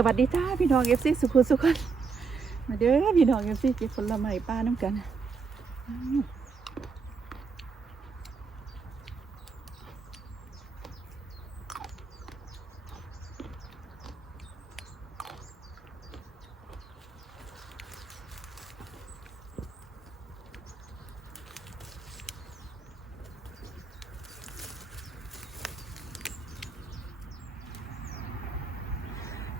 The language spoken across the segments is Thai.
สวัสดีจ้าพี่น้องเอฟซีสุขุสุขคนมาเด้อพี่น้องเอฟซีเก็บผลไม้ป้าน้ำกัน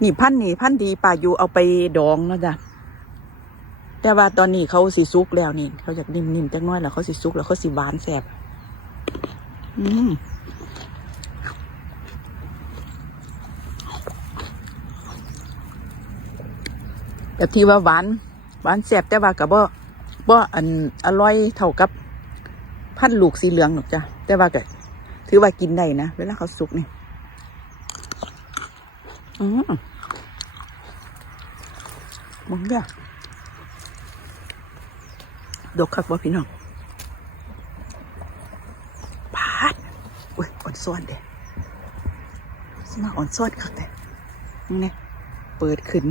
นี่พันนี่พันดีป่าอยู่เอาไปดองเนาะจ้ะแต่ว่าตอนนี้เขาสิซุกแล้วนี่ เขาอยากนิ่มๆจังน้อยแล้วเขาสิซุกแล้วเขาสิหวานแสบอืมแบบที่ว่าหวานหวานแสบแต่ว่ากับว่าบ่อันอร่อยเท่ากับพันลูกสีเหลืองหรอกจ้ะแต่ว่าก็ถือว่ากินได้นะเวลาเขาสุกนี่ อืมมึงเด้อดกคักว่พี่น้องปาดอุ้ยอ่อนซ้อนเด้สมาอ่อนซ้อนคักเด้เนี่ยเปิดขึ้น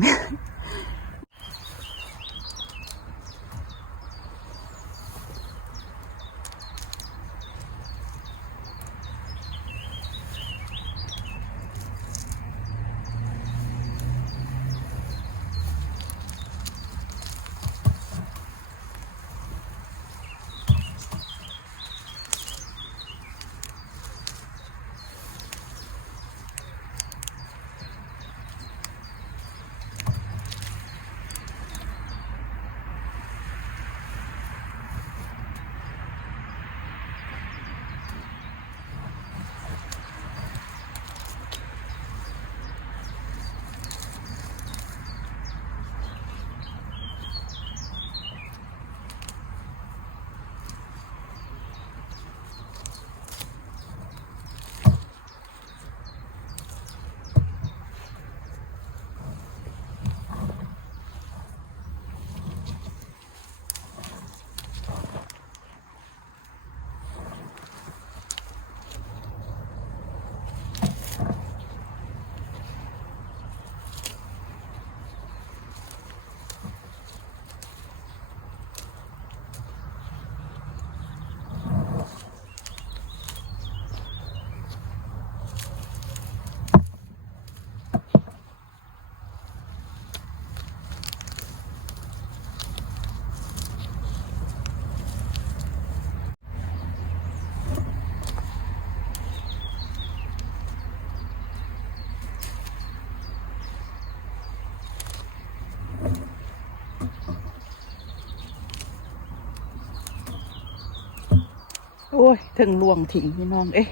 โอ้ยถึงลวงทิ้งพี่น้อง เอ๊ะ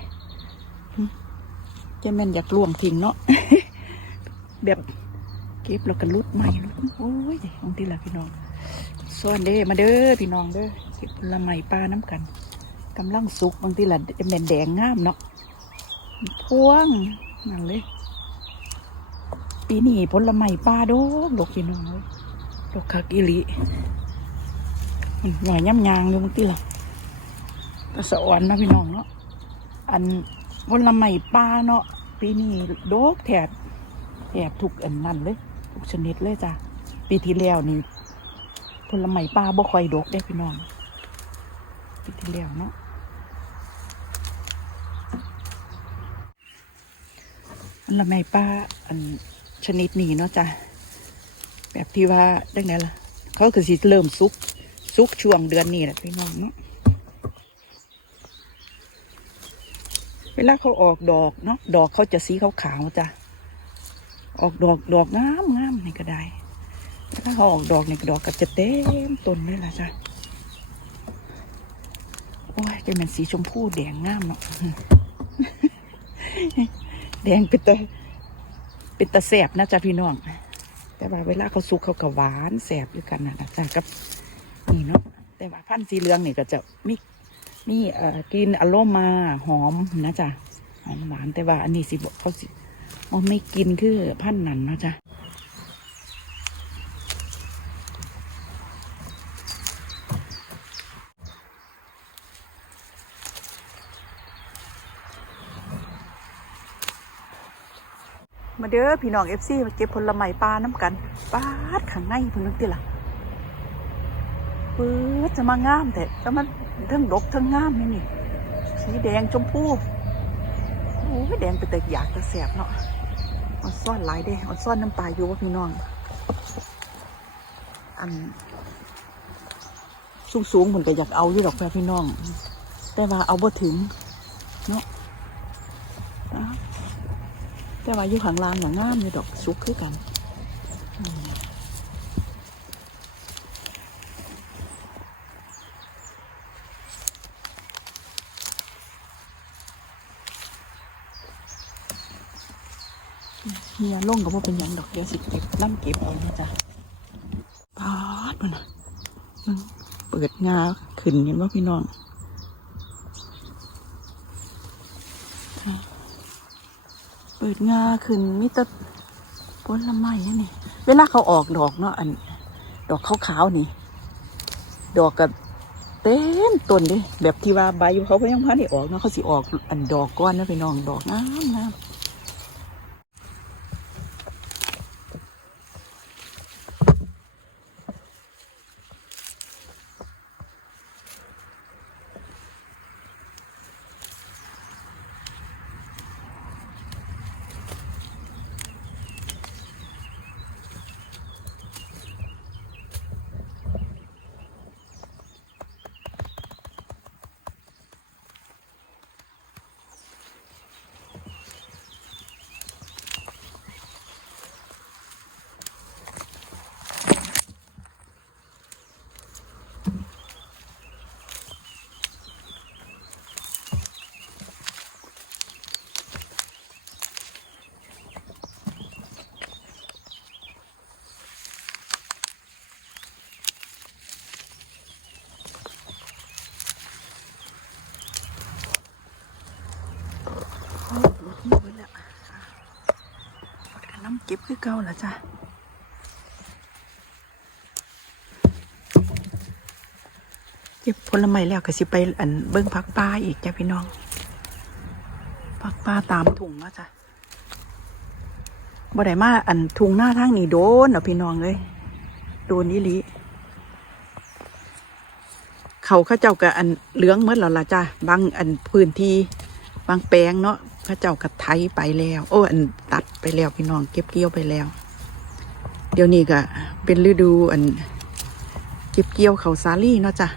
เจะแม่นอยากลวงทิ้งเนาะ แบบเก็บแล้วก็รุดใหม่รุดโอ้ยบางทีละพี่น้องส่วนเด้มาเด้อพี่น้องเด้อเก็บผลไม้ปลาน้ำกันกำลังสุกบางทีละจะแม่นแดงงามเนาะพวงนั่นเลย ปีนี้ผลไม้ปลาดกดกพี่น้องเลยดกคักอีหลีอืมหน่อยย่ำยางอยู่บางทีละ ก็สะอ่อนนะพี่น้องเนาะอันผลไม้ป่าเนาะปีนี้โดกแถบแถบทุกอันนั่นเลย ทุกชนิดเลยจ้ะปีที่แล้วนี่ผลไม้ป่าบ่ค่อยดกได้พี่น้องปีที่แล้วเนาะผลไม้ป่าอันชนิดนี้เนาะจ้ะแบบที่ว่าดังนั้นล่ะ เขาคือสิเริ่มสุกสุกช่วงเดือนนี้แหละพี่น้องเนาะ เวลาเขาออกดอกเนาะดอกเขาจะสีขาวๆจ้ะออกดอกดอกงามงามนี่ก็ได้เวลาเขาออกดอกนี่ก็ดอกก็จะเต็มต้นเลยล่ะจ้ะโอ้ยจะเป็นสีชมพูแดงงามเนาะแดงเป็นตาเป็นตาแสบนะจ๊ะพี่น้อง แต่ว่าเวลาเขาสุกเขาก็หวานแสบอยู่กันนะจ๊ะกับนี่เนาะแต่ว่าพันธุ์สีเหลืองนี่ก็จะมี นี่เอ่อกินอโรมาหอมนะจ๊ะหอมหวานแต่ว่าอันนี้สิบเขาสิอ๋อไม่กินคือพันนันนะจ๊ะมาเด้อพี่น้องเอฟซีมาเก็บผลไม้ปลาน้ำกันปาดข้างในพุ่นนึกติล่ะ ปื๊ดจะมางามแต่แล้วมันทั้งดกทั้งงามนี่นี่สีแดงชมพูโอ้ยแดงเป็นแต่อยากจะแสบเนาะเอ่อนซ่อนหลายเด้เอ่อนซ่อนน้ำปลาอยู่ว่าพี่น้อง อัน สูงสูงๆผมก็อยากเอาอยู่ดอกแม่พี่น้อง แต่ว่าเอาบ่ถึงเนาะแต่ว่าอยู่ข้างล่างหน่งามอยู่ดอกสุกคือกัน อืมเฮียลงก็บ่เป็นหยังดอกเดียวสิเก็บนั่งเก็บเอานะจ๊ะปาดมันนะมึงเปิดงาขึ้นเห็นว่าพี่น้องเปิดงาขึ้นมิตรผลไม้นี่เวลาเขาออกดอกเนาะอัน ดอกขาวๆนี่ ดอกกับเต็มต้นเดิแบบที่ว่าใบอยู่เขาก็ยังพันได้ออกเนาะเขาสิออกอันดอกก้อนนะพี่น้องดอกงามงามโอ้หมดมือแล้วหมดกันน้ำ เก่าแล้วจ้ะเก็บผลไม้แล้วก็สิไปอันเบิ้งพักปลาอีกจ้ะพี่น้องพักปลาตามถุงเนาะจ้ะบ่ได้มาอันถุงหน้าทางนี้โดนเนาะพี่น้องเลยโดนนี่ลีเขาข้าเจ้ากับอันเหลืองเมื่อแล้วล่ะจ้ะบางอันพื้นที่บางแปลงเนาะ พระเจ้ากับไถไปแล้ว โอ้อันตัดไปแล้วพี่น้องเก็บเกี่ยวไปแล้ว เดี๋ยวนี้ก็เป็นฤดูอัน เก็บเกี่ยวเขาวสาลี่เนาะจ้ะ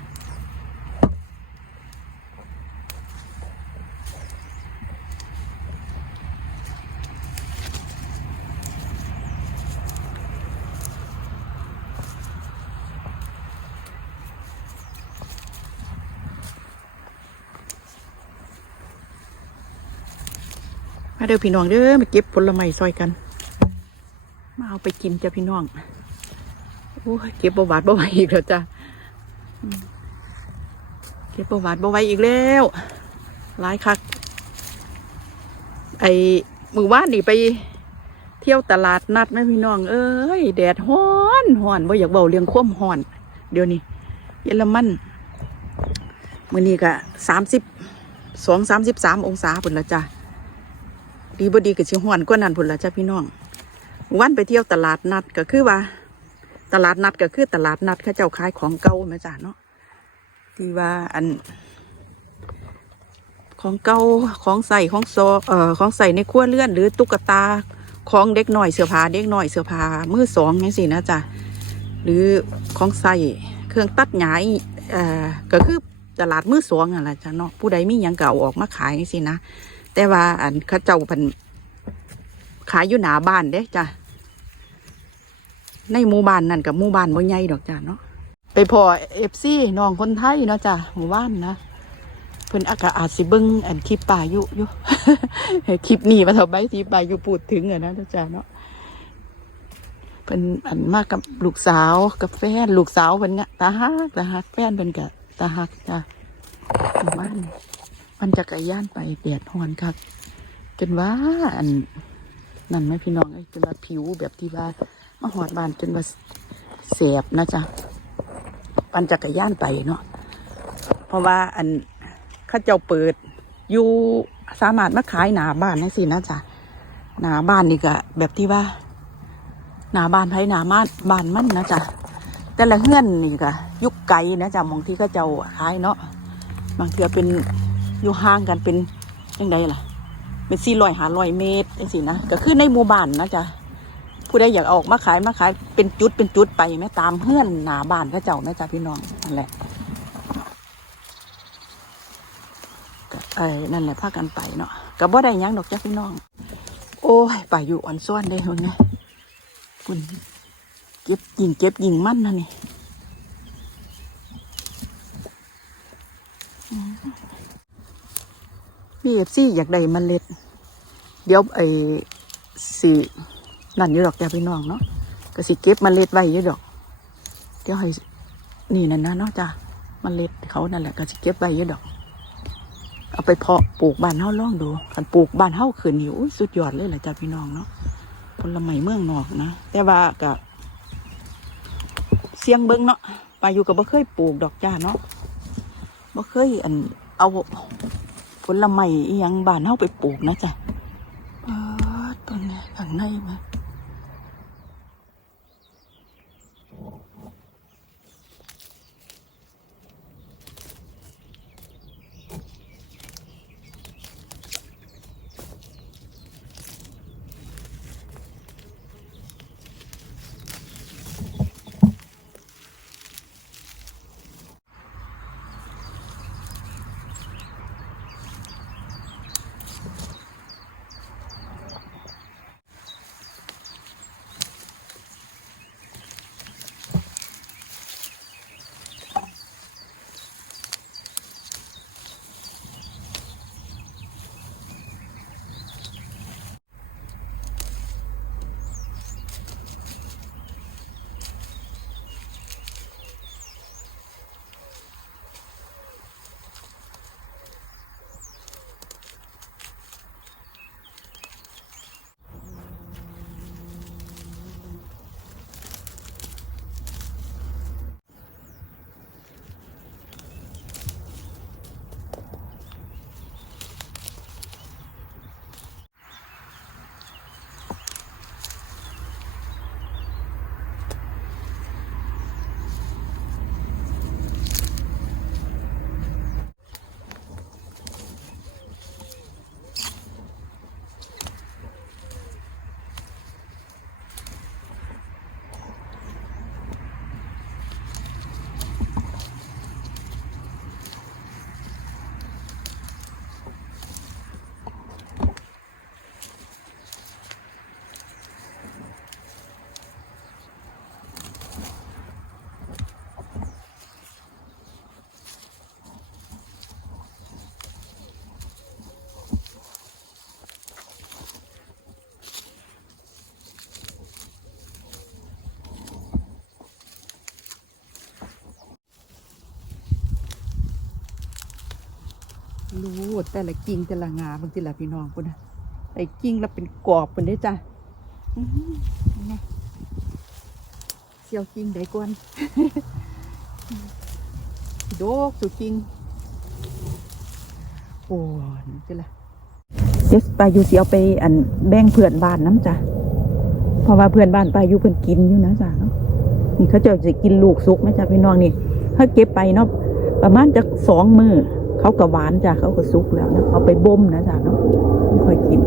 มาเด้อพี่น้องเด้อมาเก็บผลไม้ซอยกัน มาเอาไปกินจ้ะพี่น้องโอ้เก็บประวัติบ่ไหวอีกแล้วจ้ะเก็บประวัติบ่ไหวอีกแล้วหลายคัก ไอ้มือว่านนี่ไปเที่ยวตลาดนัดแม่พี่น้อง เอ้ย แดดฮ้อนฮ้อนบ่าอยากเบาเรื่องความฮ้อน เดี๋ยวนี้เยอรมันมื้อนี้ก็สามสิบสองสามสิบสามองศาพุ่นละจ้ะ ดีบดีกับชิฮวนกว่านั้นพุ่นละจ้ะพี่น้อง วันไปเที่ยวตลาดนัดก็คือว่า ตลาดนัดก็คือตลาดนัดเข้าเจ้าขายของเก่าแม่จ้ะเนาะที่ว่าอัน ของเก่าของใส่ของโซเอ่อของใส่ในครัวเรือน หรือตุ๊กตาของเด็กหน่อยเสื้อผ้าเด็กหน่อยเสื้อผ้ามือสองนี่สินะจ้ะหรือของใส่เครื่องตัดหญ้าอีเอ่อก็คือตลาดมือสองอะล่ะจ้ะเนาะผู้ใดมีหยังเก่าออกมาขายนี่สินะ แต่ว่า อันข้าเจ้าเพันขายอยู่หน้าบ้านเด้จ้ะในหมู่บ้านนั่นกับหมู่บ้านบ่ใหญ่ดอกจ้ะเนาะไปพอเอฟซีน้องคนไทยเนาะจ้ะหมู่บ้านนะเพิ่นอากาอาจสิเบิ่งอันคลิปป่าอยู่อยู่คลิปนี้มาเถอะใบที่ป่าอยู่พูดถึงอะนะจ้ะเนาะเพิ่นอันมากกับลูกสาวกับแฟนลูกสาวเพิ่นเนี่ยตาฮักตาฮักแฟนเพิ่นกะตาฮักจ้ะหมู่บ้าน นี่มันจักรยานไปเปียดหอนครับจนว่าอันนั่นไหมพี่น้องเอ้จนว่าผิวแบบที่ว่ามาหอดบานจนว่าเสียบนะจ๊ะปั่นจักรยานไปเนาะเพราะว่าอันข้าเจ้าเปิดอยู่สามารถมาขายหนาบ้านนั่สินะจ๊ะหนาบ้านนี่ก็แบบที่ว่า หนาบ้านไผหนาบ้าบ้านมั่นนะจ๊ะแต่ละเฮือนนี่ก็ยุคไกลนะจ๊ะมองที่ก็เจ้าขายเนาะบางเทือเป็น อยู่ห่างกันเป็นยังไงล่ะเป็นสี่ร้อยหาร้อยเมตรจังสินะก็คือในหมู่บ้านนะจ๊ะผู้ใดอยากออกมาขายมาขายเป็นจุดเป็นจุดไปแม่ตามเฮือนหนาบ้านก็เจ้านะจ๊ะพี่น้องนั่นแหละก็เอ้นั่นแหละพากันไปเนาะก็บ่ได้ยังดอกจ้ะพี่น้อง โอ้ยไปอยู่อ่อนซ้อนได้คนนะคุณเก็บยิงเก็บยิงมั่นนะนี่ มีเอฟซีอยากได้เมล็ด เดี๋ยวไอ้สื่อนั่นอยู่ดอกจ้ะพี่น้องเนาะก็สิเก็บเมล็ดไว้อยู่ดอก เดี๋ยวให้นี่นั่นนะเนาะจ้ะเมล็ดเขานั่นแหละก็สิเก็บไว้อยู่ดอก เอาไปเพาะปลูกบ้านเฮาลองดูคันปลูกบ้านเฮาขึ้นนี่อุ้ยสุดยอดเลยแหละจ้ะพี่น้องเนาะผลไม้เมืองนอกนะแต่ว่าก็เสียงเบิ้งเนาะปาอยู่ก็บ่เคยปลูกดอกจ้าเนาะบ่เคยอันเอา ลไม้อีหยังบ้านเฮาไปปลูกนะจ้ะเออต้นนี้ข้างในมา รู้แต่ละกิ่งแต่ละงาบางทีละพี่น้องพุ่นนะไอ้กิ่งแล้วเป็นกรอบพุ่นได้อจ้ะอื้อหือนี่เสียวกิ่งได้ก่อนโดกสุกิ่งโอ้นี่สิละเดี๋ยวปลาอยู่เสียวไปอันแบ่งเพื่อนบ้านน้ำจ้ะเพราะว่าเพื่อนบ้านปลาอยู่เพิ่นกินอยู่นะจ้ะเนาะนี่เขาจะจะกินลูกสุกไหมจ้ะพี่น้องนี่ถ้าเก็บไปเนาะประมาณจะสองมือ เขาก็หวานจ้ะเขาก็สุกแล้วนะเอาไปบ่มนะจ้ะเนาะค่อยกิน